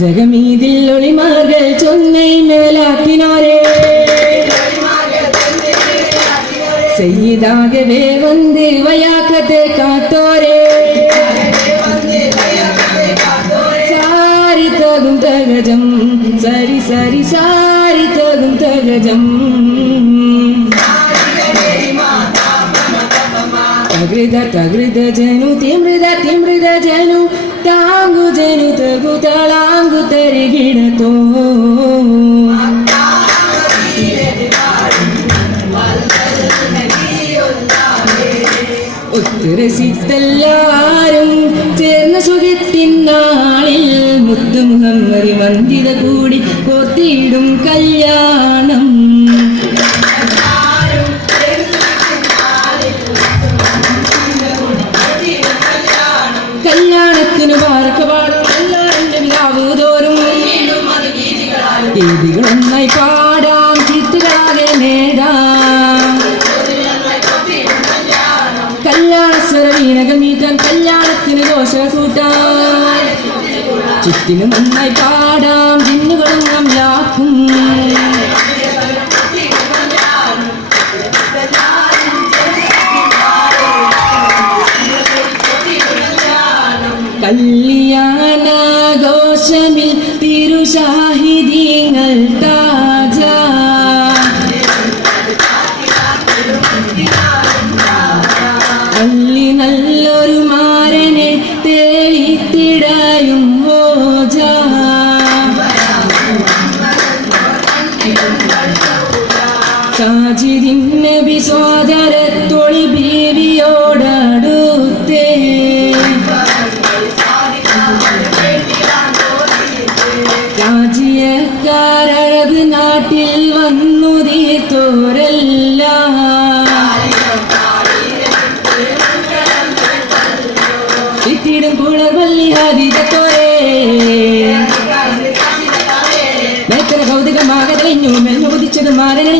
ജഗമീതിൽ ഒളിമാർകൾ ചൊന്നൈ മേലാക്കിനോരേ സയ്യിദാകവേ വന്ന് വയാക്കത്തെ കാത്തോരേ സാരി തകും തകജം സരി സരി സാരി തകും തകജം തകൃത തകൃത ജനു തിമൃത തിമൃത ജനു താങ്കു ജനു തകു തളാങ്കു തരികിടത്തോ ഒത്തുരസിത്തെല്ലാരും ചേർന്ന സുഖത്തിനാളിൽ മുത്തു മുഹമ്മദ് മന്ദിര കൂടി കോർത്തിയിടും കല്യാണം കല്യാണത്തിന് വാർക്കപാടും എല്ലാവരും വിലാവ് തോറും ഗീതികളൊന്നായി പാടാം ചിത്തുകളാകെ നേടാം കല്യാണ സ്വരവീണകൾ മീറ്റാൻ കല്യാണത്തിന് ദോശ കൂട്ടാം ചുറ്റിനും ഒന്നായി പാടാം ജിന്നുകളും അംലാക്കും കല്യാണാഘോഷമിൽ തിരുഷാഹിദീങ്ങൾ താജ അല്ലി നല്ലൊരു മാരനെ തേളിത്തിടയും ഓജ സാജിദിൻ നബി സോദരത്തൊളി ബീവിയോടടുത്തേ രാജ്യക്കാരറബ് നാട്ടിൽ വന്നു തീർത്തോരല്ല ഇത്തിടും കുളർവല്ലി ഹരിതത്തോരേ മേത്തര കൗതുകമാകതലിഞ്ഞു മെല്ലുദിച്ചത് മാരനെ